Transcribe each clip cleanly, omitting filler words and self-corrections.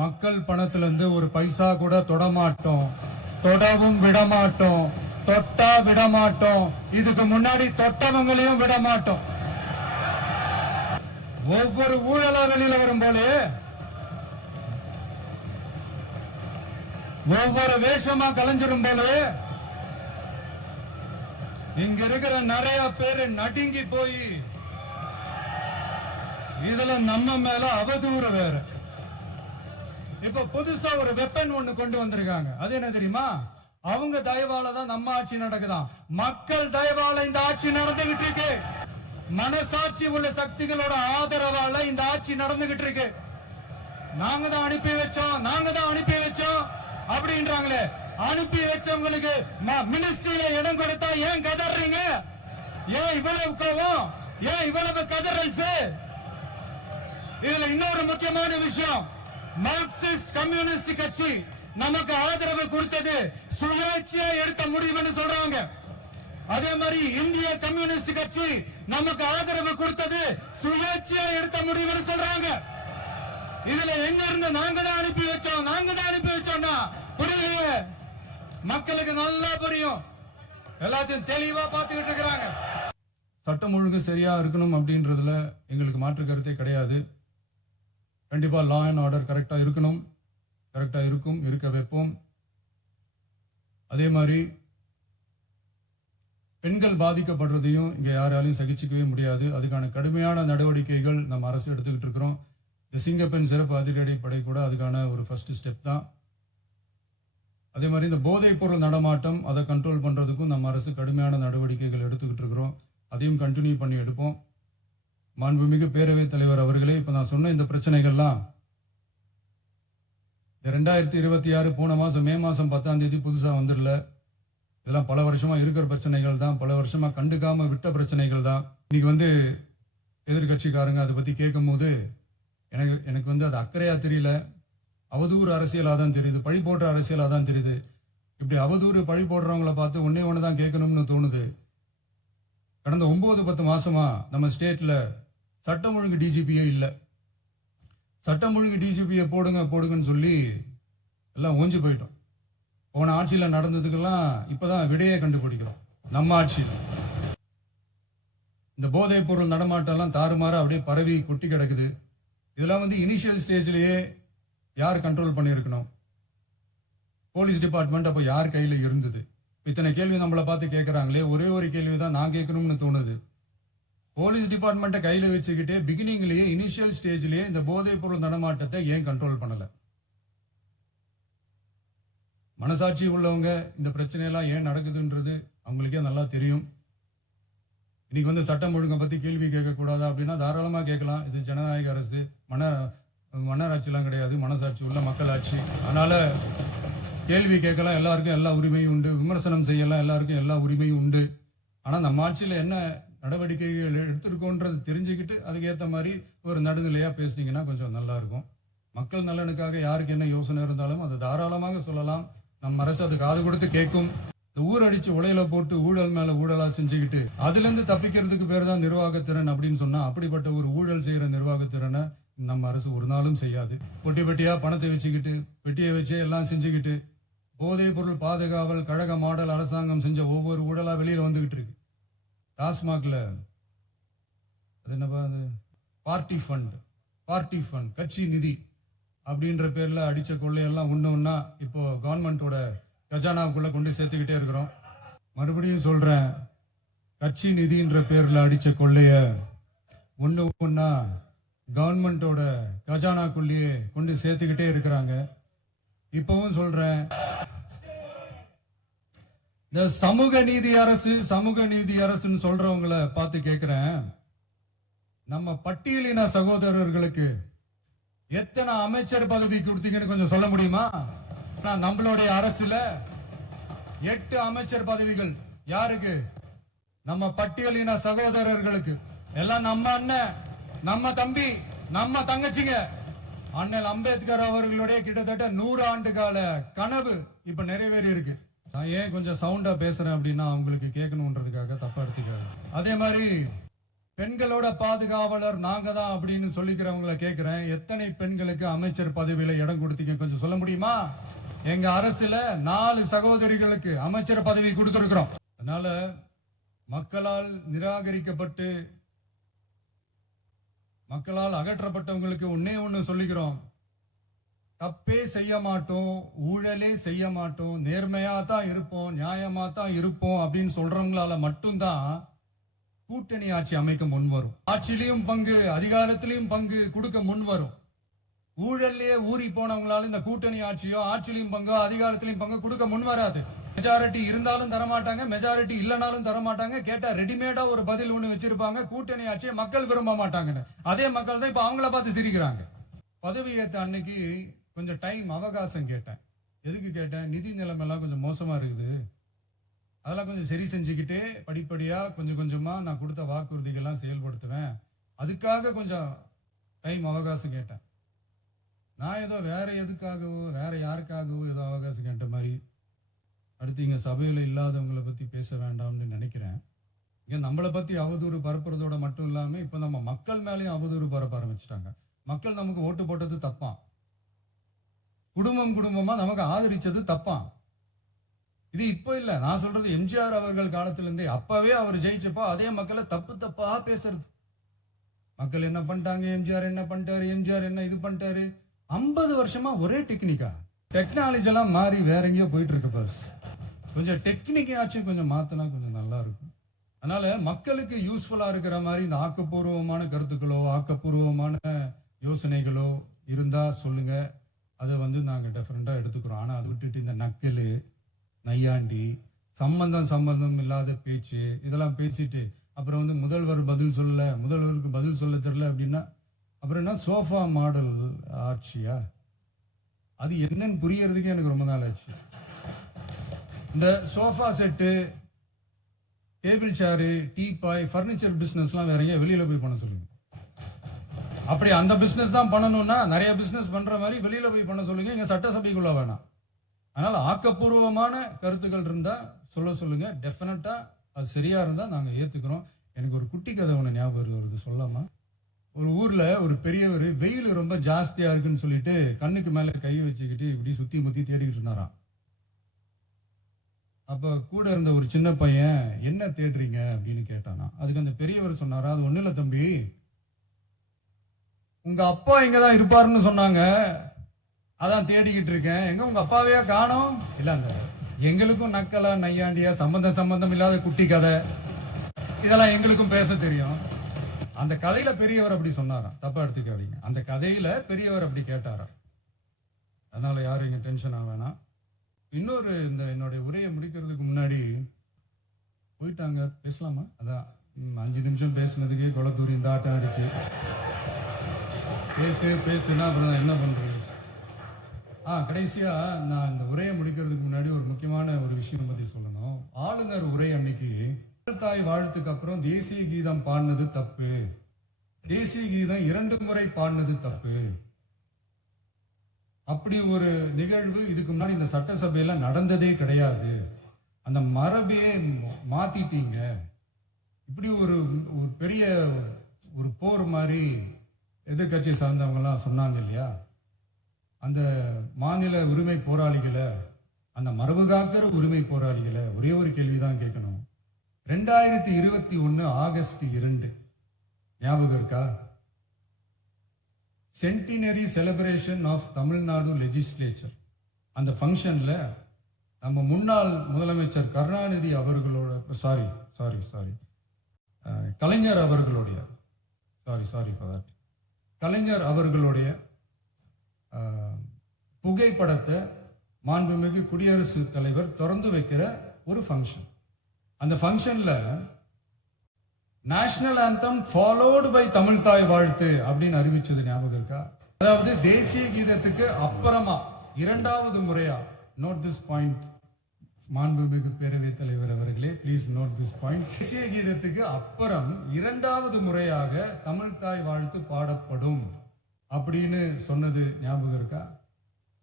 மக்கள் பணத்துல இருந்து ஒரு பைசா கூட தொடமாட்டோம், தொடவும் விடமாட்டோம், தொட்டா விடமாட்டோம், இதுக்கு முன்னாடி தொட்டவங்களையும் விடமாட்டோம். ஒவ்வொரு ஊழலா வெளியில வரும் போலே ஒவ்வொரு வேஷமா கலைஞ்சிரும் போலே இங்க இருக்கிற நிறைய பேரு நடுங்கி போய் இதுல நம்ம மேல அவதூறு வேற. இப்ப புதுசா ஒரு வெப்பன் ஒண்ணு கொண்டு வந்திருக்காங்க. அது என்ன தெரியுமா? அவங்க தயவால தான் நம்ம ஆட்சி நடக்குதாம். மக்கள் தயவால இந்த ஆட்சி நடந்துகிட்டு இருக்கு. மனசாட்சி உள்ள சக்திகளோட ஆதரவால இந்த ஆட்சி நடந்துகிட்டு இருக்கு. நாங்க தான் அனுப்பி வச்சோம் அப்படின்றாங்களே. அனுப்பி வச்சவங்களுக்கு மினிஸ்ட்ரியில இடம் கொடுத்தா ஏன் கதறீங்க? ஏன் இவ்வளவு கோவம்? ஏன் இவ்வளவு கதறல்ஸ்? இதுல இன்னொரு முக்கியமான விஷயம், மார்க்சிஸ்ட் கம்யூனிஸ்ட் கட்சி நமக்கு ஆதரவு கொடுத்தது சுயேட்சையா எடுத்த முடிவுன்னு சொல்றாங்க. அதே மாதிரி இந்திய கம்யூனிஸ்ட் கட்சி நமக்கு ஆதரவு கொடுத்தது சுயேட்சையா எடுத்த முடிவுன்னு சொல்றாங்க. இதுல எங்க இருந்து நாங்க தான் அனுப்பி வச்சோம்னா புரியலையே. மக்களுக்கு நல்லா புரியும், எல்லாத்தையும் தெளிவா பார்த்துக்கிட்டு இருக்கிறாங்க. சட்டம் ஒழுங்கு சரியா இருக்கணும் அப்படின்றதுல எங்களுக்கு மாற்று கருத்தே கிடையாது. கண்டிப்பா லா அண்ட் ஆர்டர் கரெக்டா இருக்கணும், கரெக்டா இருக்கும், இருக்க வைப்போம். அதே மாதிரி பெண்கள் பாதிக்கப்படுறதையும் இங்க யாராலையும் சகிச்சுக்கவே முடியாது. அதுக்கான கடுமையான நடவடிக்கைகள் நம்ம அரசு எடுத்துக்கிட்டு இருக்கிறோம். இந்த சிங்கப்பெண் சிறப்பு அதிரடி படை கூட அதுக்கான ஒரு ஃபர்ஸ்ட் ஸ்டெப் தான். அதே மாதிரி இந்த போதைப் பொருள் நடமாட்டம் அதை கண்ட்ரோல் பண்றதுக்கும் நம்ம அரசு கடுமையான நடவடிக்கைகள் எடுத்துக்கிட்டு இருக்கிறோம். அதையும் கண்டினியூ பண்ணி எடுப்போம். மாண்புமிகு பேரவைத் தலைவர் அவர்களே, இப்ப நான் சொன்ன இந்த பிரச்சனைகள்லாம் 2026 போன மாசம் மே மாசம் 10ஆம் தேதி புதுசா வந்துடல. இதெல்லாம் பல வருஷமா இருக்கிற பிரச்சனைகள் தான், பல வருஷமா கண்டுக்காம விட்ட பிரச்சனைகள் தான். இன்னைக்கு எதிர்கட்சிக்காரங்க அதை பத்தி கேட்கும் போது எனக்கு அது அக்கறையா தெரியல, அவதூறு அரசியலா தான் தெரியுது, பழி போடுற அரசியலா தான் தெரியுது. இப்படி அவதூறு பழி போடுறவங்களை பார்த்து ஒன்னே ஒண்ணுதான் கேட்கணும்னு தோணுது. கடந்த 9-10 மாசமா நம்ம ஸ்டேட்ல சட்டம் ஒழுங்கு டிஜிபியே இல்ல. சட்டம் ஒழுங்கு டிஜிபியை போடுங்கன்னு சொல்லி எல்லாம் ஓஞ்சி போயிட்டோம். போன ஆட்சியில நடந்ததுக்கெல்லாம் இப்பதான் விடையே கண்டுபிடிக்கிறோம். நம்ம ஆட்சியில் இந்த போதைப் பொருள் நடமாட்டம் எல்லாம் தாறுமாற அப்படியே பரவி கொட்டி கிடக்குது. இதெல்லாம் இனிஷியல் ஸ்டேஜ்லயே யார் கண்ட்ரோல் பண்ணியிருக்கணும்? போலீஸ் டிபார்ட்மெண்ட் அப்ப யார் கையில இருந்தது? இத்தனை கேள்வி நம்மளை பார்த்து கேட்கறாங்களே, ஒரே ஒரு கேள்விதான் நான் கேட்கணும்னு தோணுது. போலீஸ் டிபார்ட்மெண்ட்டை கையில வச்சுக்கிட்டே பிகினிங்லயே இனிஷியல் ஸ்டேஜ்லயே இந்த போதைப் பொருள் நடமாட்டத்தை ஏன் கண்ட்ரோல் பண்ணல? மனசாட்சி உள்ளவங்க இந்த பிரச்சனையெல்லாம் ஏன் நடக்குதுன்றது அவங்களுக்கே நல்லா தெரியும். இன்னைக்கு சட்டம் ஒழுங்கை பத்தி கேள்வி கேட்க கூடாதா அப்படின்னா தாராளமா கேட்கலாம். இது ஜனநாயக அரசு, மன்னராட்சிலாம் கிடையாது, மனசாட்சி உள்ள மக்களாட்சி. அதனால கேள்வி கேட்கலாம், எல்லாருக்கும் எல்லா உரிமையும் உண்டு. விமர்சனம் செய்யலாம், எல்லாருக்கும் எல்லா உரிமையும் உண்டு. ஆனா நம்ம ஆட்சியில என்ன நடவடிக்கைகள் எடுத்திருக்கோன்றது தெரிஞ்சுக்கிட்டு அதுக்கேற்ற மாதிரி ஒரு நடுநிலையா பேசுனீங்கன்னா கொஞ்சம் நல்லா இருக்கும். மக்கள் நலனுக்காக யாருக்கு என்ன யோசனை இருந்தாலும் அதை தாராளமாக சொல்லலாம். நம்ம அரசு அதுக்கு காது கொடுத்து கேட்கும். இந்த ஊர் அடிச்சு உலையில போட்டு ஊழல் மேல ஊழலா செஞ்சுக்கிட்டு அதுல இருந்து தப்பிக்கிறதுக்கு பேர் தான் நிர்வாகத்திறன் அப்படின்னு சொன்னா, அப்படிப்பட்ட ஒரு ஊழல் செய்யற நிர்வாகத்திறனை நம்ம அரசு ஒரு நாளும் செய்யாது. பொட்டி பெட்டியா பணத்தை வச்சுக்கிட்டு பெட்டியை வச்சே எல்லாம் செஞ்சுக்கிட்டு போதைப் பொருள் பாதுகாவல் கழக மாடல் அரசாங்கம் செஞ்ச ஒவ்வொரு ஊழலா வெளியில வந்துகிட்டு இருக்கு. டாஸ்மாக்ல அது என்னப்பா, அது பார்ட்டி ஃபண்ட் கட்சி நிதி அப்படின்ற பேர்ல அடிச்ச கொள்ளையெல்லாம் ஒண்ணா இப்போ கவர்மெண்டோட கஜானாவுக்குள்ள கொண்டு சேர்த்துக்கிட்டே இருக்கிறோம். மறுபடியும் சொல்றேன், கட்சி நிதின்ற பேர்ல அடிச்ச கொள்ளைய ஒண்ணா கவர்மெண்டோட கஜானாக்குள்ளேயே கொண்டு சேர்த்துக்கிட்டே இருக்கிறாங்க. இப்பவும் சொல்றேன், இந்த சமூக நீதி அரசுன்னு சொல்றவங்களை பார்த்து கேட்கிறேன், நம்ம பட்டியலின சகோதரர்களுக்கு எத்தனை அமைச்சர் பதவி கொடுத்தீங்கன்னு கொஞ்சம் சொல்ல முடியுமா? நம்மளுடைய அரசுல 8 அமைச்சர் பதவிகள் யாருக்கு? நம்ம பட்டியலின சகோதரர்களுக்கு. எல்லாம் நம்ம அண்ணன், நம்ம தம்பி, நம்ம தங்கச்சிங்க. அண்ணல் அம்பேத்கர் அவர்களுடைய கிட்டத்தட்ட 100 ஆண்டு கால கனவு இப்ப நிறைவேறி இருக்கு. நான் ஏன் கொஞ்சம் சவுண்டா பேசுறேன் அப்படின்னா அவங்களுக்கு கேட்கணும்ன்றதுக்காக தப்பா எடுத்துக்க. அதே மாதிரி பெண்களோட பாதுகாவலர் நாங்க தான் அப்படின்னு சொல்லிக்கிறவங்களை கேட்கிறேன், எத்தனை பெண்களுக்கு அமைச்சர் பதவியில இடம் கொடுத்தீங்க கொஞ்சம் சொல்ல முடியுமா? எங்க அரசுல 4 சகோதரிகளுக்கு அமைச்சர் பதவி கொடுத்திருக்கிறோம். அதனால மக்களால் நிராகரிக்கப்பட்டு மக்களால் அகற்றப்பட்டவங்களுக்கு ஒன்னே ஒண்ணு சொல்லிக்கிறோம், தப்பே செய்ய மாட்டோம், ஊழலே செய்ய மாட்டோம், நேர்மையா தான் இருப்போம், நியாயமா தான் இருப்போம் அப்படின்னு சொல்றவங்களால மட்டும்தான் கூட்டணி ஆட்சி அமைக்க முன் வரும். ஆட்சியிலையும் பங்கு, அதிகாரத்திலையும் பங்கு கொடுக்க முன் வரும். ஊழல்லையே ஊறி போனவங்களால இந்த கூட்டணி ஆட்சியோ ஆட்சியிலையும் பங்கோ அதிகாரத்திலையும் பங்கு கொடுக்க முன் வராது. மெஜாரிட்டி இருந்தாலும் தரமாட்டாங்க, மெஜாரிட்டி இல்லைனாலும் தரமாட்டாங்க. கேட்டா ரெடிமேடா ஒரு பதில் ஒண்ணு வச்சிருப்பாங்க, கூட்டணி ஆட்சியை மக்கள் விரும்ப மாட்டாங்கன்னு. அதே மக்கள் தான் இப்ப அவங்கள பார்த்து சிரிக்கிறாங்க. பதவி ஏத்த அன்னைக்கு கொஞ்சம் டைம் அவகாசம் கேட்டேன். எதுக்கு கேட்டேன்? நிதி நிலைமைலாம் கொஞ்சம் மோசமா இருக்குது, அதெல்லாம் கொஞ்சம் சரி செஞ்சுக்கிட்டே படிப்படியா கொஞ்சம் கொஞ்சமா நான் கொடுத்த வாக்குறுதிகள்லாம் செயல்படுத்துவேன், அதுக்காக கொஞ்சம் டைம் அவகாசம் கேட்டேன். நான் ஏதோ வேற எதுக்காகவோ வேற யாருக்காகவோ ஏதோ அவகாசம் கேட்ட மாதிரி அடுத்து இங்க சபையில இல்லாதவங்களை பத்தி பேச வேண்டாம்னு நினைக்கிறேன். இங்க நம்மளை பத்தி அவதூறு பரப்புறதோட மட்டும் இல்லாம இப்ப நம்ம மக்கள் மேலேயும் அவதூறு பரப்ப ஆரம்பிச்சிட்டாங்க. மக்கள் நமக்கு ஓட்டு போட்டது தப்பான், குடும்பம் குடும்பமா நமக்கு ஆதரிச்சது தப்பான். இது இப்ப இல்ல, நான் சொல்றது எம்ஜிஆர் அவர்கள் காலத்திலிருந்தே. அப்பவே அவர் ஜெயிச்சப்போ அதே மக்களை தப்பு தப்பா பேசுறது. மக்கள் என்ன பண்ணிட்டாங்க, எம்ஜிஆர் என்ன பண்ணிட்டாரு, எம்ஜிஆர் என்ன இது பண்ணிட்டாரு. 50 வருஷமா ஒரே டெக்னிக்கா, டெக்னாலஜி எல்லாம் மாறி வேற எங்கேயோ போயிட்டு இருக்கு. பஸ் கொஞ்சம் டெக்னிக்காச்சும் கொஞ்சம் மாத்தினா கொஞ்சம் நல்லா இருக்கும். அதனால மக்களுக்கு யூஸ்ஃபுல்லா இருக்கிற மாதிரி இந்த ஆக்கப்பூர்வமான கருத்துக்களோ ஆக்கப்பூர்வமான யோசனைகளோ இருந்தா சொல்லுங்க, அதை நாங்க டெஃபரெண்டா எடுத்துக்கிறோம். ஆனா அதை விட்டுட்டு இந்த நக்கலு நையாண்டி சம்பந்தம் இல்லாத பேச்சு இதெல்லாம் பேசிட்டு அப்புறம் முதல்வர் பதில் சொல்ல, முதல்வருக்கு பதில் சொல்ல தெரியல அப்படின்னா அப்புறம் என்ன சோஃபா மாடல் ஆட்சியா? அது என்னன்னு புரியறதுக்கு எனக்கு ரொம்ப நாள் ஆச்சு. இந்த sofa set, table chair, teapoy, furniture பிசினஸ்லாம் வேற எங்கேயா வெளியில போய் பண்ண சொல்லுங்க. அப்படி அந்த பிசினஸ் தான் பண்ணணும்னா நிறைய பிசினஸ் பண்ற மாதிரி வெளியில போய் பண்ண சொல்லுங்க, இங்க சட்டசபைக்குள்ள வேணாம். அதனால ஆக்கப்பூர்வமான கருத்துக்கள் இருந்தா சொல்லுங்க, டெஃபினட்டா அது சரியா இருந்தா நாங்க ஏத்துக்கிறோம். எனக்கு ஒரு குட்டி கதை ஒண்ணு ஞாபகம் வருது, சொல்லாமா? ஒரு ஊர்ல ஒரு பெரியவர் வெயில் ரொம்ப ஜாஸ்தியா இருக்குன்னு சொல்லிட்டு கண்ணுக்கு மேல கை வச்சுக்கிட்டு இப்படி சுத்தி முத்தி தேடிக்கிட்டு இருந்தாராம். அப்ப கூட இருந்த ஒரு சின்ன பையன் என்ன தேடுறீங்க அப்படின்னு கேட்டானா. அதுக்கு அந்த பெரியவர் சொன்னாரா, அது ஒண்ணு இல்ல தம்பி, உங்க அப்பா இங்கதான் இருப்பாருன்னு சொன்னாங்க, அதான் தேடிக்கிட்டு இருக்கேன். எங்க உங்க அப்பாவையா காணோம்? இல்ல, அந்த எங்களுக்கும் நக்கலா நையாண்டியா சம்பந்தம் இல்லாத குட்டி கதை இதெல்லாம் எங்களுக்கும் பேச தெரியும். அந்த கதையில பெரியவர் அப்படி சொன்னாராம், தப்பா எடுத்துக்காதீங்க. அந்த கதையில பெரியவர் அப்படி கேட்டாராம். அதனால யாரும் இங்க டென்ஷன் ஆக வேணாம். இன்னொரு இந்த என்னுடைய உரையை முடிக்கிறதுக்கு முன்னாடி போயிட்டாங்க, பேசலாமா? அதான் 5 நிமிஷம் பேசுனதுக்கே கொளத்தூரி இந்த ஆட்டம் அடிச்சு பேசுனா அப்புறம் என்ன பண்றது? கடைசியா நான் இந்த உரையை முடிக்கிறதுக்கு முன்னாடி ஒரு முக்கியமான ஒரு விஷயம் பத்தி சொல்லணும். ஆளுநர் உரை அன்னைக்கு தாய் வாழ்த்துக்கு அப்புறம் தேசிய கீதம் பாடினது தப்பு, தேசிய கீதம் 2 முறை பாடினது தப்பு. அப்படி ஒரு நிகழ்வு இதுக்கு முன்னாடி இந்த சட்டசபையில நடந்ததே கிடையாது. அந்த மரபையே மாத்திட்டீங்க. இப்படி ஒரு பெரிய ஒரு போர் மாதிரி எதிர்கட்சி சார்ந்தவங்க எல்லாம் சொன்னாங்க இல்லையா, அந்த மாநில உரிமை போராளிகளை, அந்த மரபு காக்கிற உரிமை போராளிகளை ஒரே ஒரு கேள்விதான் கேட்கணும். 2021 ஆகஸ்ட் 2 ஞாபகம் இருக்கா? Centenary celebration of Tamil Nadu legislature. அந்த ஃபங்க்ஷன்ல நம்ம முன்னாள் முதலமைச்சர் கருணாநிதி அவர்களோட கலைஞர் அவர்களுடைய கலைஞர் அவர்களுடைய புகைப்படத்தை மாண்புமிகு குடியரசுத் தலைவர் திறந்து வைக்கிற ஒரு ஃபங்க்ஷன். அந்த ஃபங்க்ஷன்ல national anthem followed by Tamil தாய் வாழ்த்து அப்படின்னு அறிவிச்சது ஞாபகம் இருக்கா? அதாவது தேசிய கீதத்துக்கு அப்புறமா 2வது முறையா, நோட் திஸ் பாயிண்ட் மாண்புமிகு பேரவைத் தலைவர் அவர்களே, ப்ளீஸ் நோட் திஸ் பாயிண்ட். தேசிய கீதத்துக்கு அப்புறம் 2வது முறையாக தமிழ் தாய் வாழ்த்து பாடப்படும் அப்படின்னு சொன்னது ஞாபகம் இருக்கா?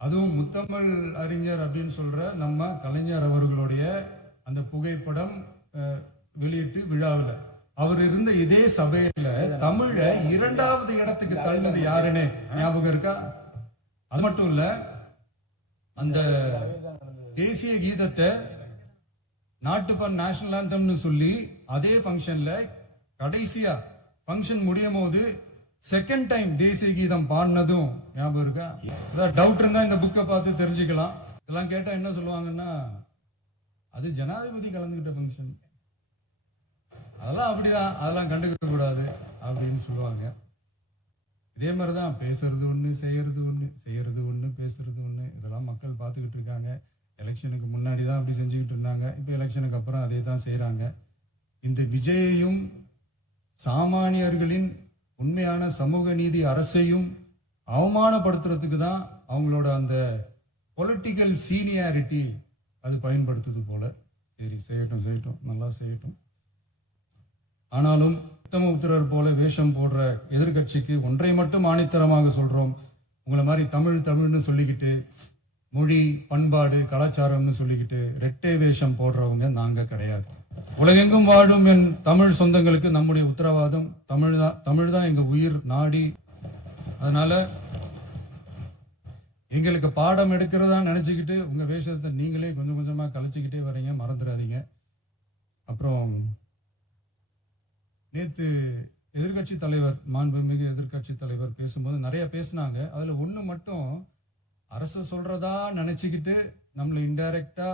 அதுவும் முத்தமிழ் அறிஞர் அப்படின்னு சொல்ற நம்ம கலைஞர் அவர்களுடைய அந்த புகைப்படம் வெளியிட்டு விழாவில் அவர் இருந்த இதே சபையில தமிழ 2வது இடத்துக்கு தள்ளினது யாருன்னு ஞாபகம் இருக்கா? அது மட்டும் இல்ல, அந்த தேசிய கீதத்தை நாட்டுப்பண் நேஷனல் ஆந்தம்னு சொல்லி அதே ஃபங்க்ஷன்ல கடைசியா ஃபங்க்ஷன் முடியும் போது செகண்ட் டைம் தேசிய கீதம் பாடினதும் ஞாபகம் இருக்கா? ஏதாவது டவுட் இருந்தா இந்த புக்கை பார்த்து தெரிஞ்சுக்கலாம். இதெல்லாம் கேட்டா என்ன சொல்லுவாங்கன்னா, அது ஜனாதிபதி கலந்துகிட்ட ஃபங்க்ஷன், அதெல்லாம் அப்படிதான், அதெல்லாம் கண்டுக்க கூடாது அப்படின்னு சொல்லுவாங்க. இதே மாதிரிதான் பேசுறது ஒண்ணு, செய்யறது ஒண்ணு, செய்யறது ஒண்ணு, பேசுறது ஒண்ணு. இதெல்லாம் மக்கள் பார்த்துக்கிட்டு இருக்காங்க. எலெக்ஷனுக்கு முன்னாடி தான் அப்படி செஞ்சுக்கிட்டு இருந்தாங்க. இப்போ எலெக்ஷனுக்கு அப்புறம் அதே தான் செய்யறாங்க. இந்த விஜயையும் சாமானியர்களின் உண்மையான சமூக நீதி அரசையும் அவமானப்படுத்துறதுக்கு தான் அவங்களோட அந்த பொலிட்டிக்கல் சீனியாரிட்டி அது பயன்படுத்துது போல. சரி, செய்யட்டும் செய்யட்டும், நல்லா செய்யட்டும். ஆனாலும் உத்தமபுத்திரர் போல வேஷம் போடுற எதிர்கட்சிக்கு ஒன்றை மட்டும் ஆணித்தரமாக சொல்றோம். உங்களை மாதிரி தமிழ் தமிழ்னு சொல்லிக்கிட்டு, மொழி பண்பாடு கலாச்சாரம்னு சொல்லிக்கிட்டு ரெட்டை வேஷம் போடுறவங்க நாங்க கிடையாது. உலகெங்கும் வாழும் என் தமிழ் சொந்தங்களுக்கு நம்முடைய உத்தரவாதம் தமிழ் தான் எங்க உயிர் நாடி. அதனால எங்களுக்கு பாடம் எடுக்கிறதா நினைச்சுக்கிட்டு உங்க வேஷத்தை நீங்களே கொஞ்சம் கொஞ்சமா கலைச்சிக்கிட்டே வரீங்க, மறந்துடாதீங்க. அப்புறம் நேத்து எதிர்கட்சி தலைவர், மாண்புமிகு எதிர்கட்சி தலைவர் பேசும்போது நிறைய பேசினாங்க. அதுல ஒண்ணு மட்டும் அரசு சொல்றதா நினைச்சுக்கிட்டு நம்மளை இன்டைரக்டா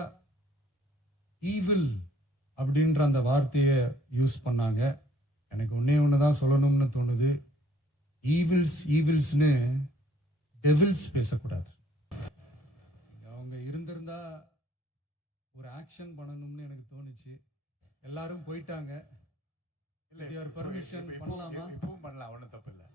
ஈவில் அப்படின்ற அந்த வார்த்தையை யூஸ் பண்ணாங்க. எனக்கு ஒன்னே ஒண்ணுதான் சொல்லணும்னு தோணுது. ஈவில்ஸ்னு டெவில்ஸ் பேசக்கூடாது. அவங்க இருந்திருந்தா ஒரு ஆக்ஷன் பண்ணணும்னு எனக்கு தோணுச்சு. எல்லாரும் போயிட்டாங்க. பர்மிஷன் பண்ணலாமா? இப்பவும் பண்ணலாம், ஒன்றும் தப்பு இல்லை.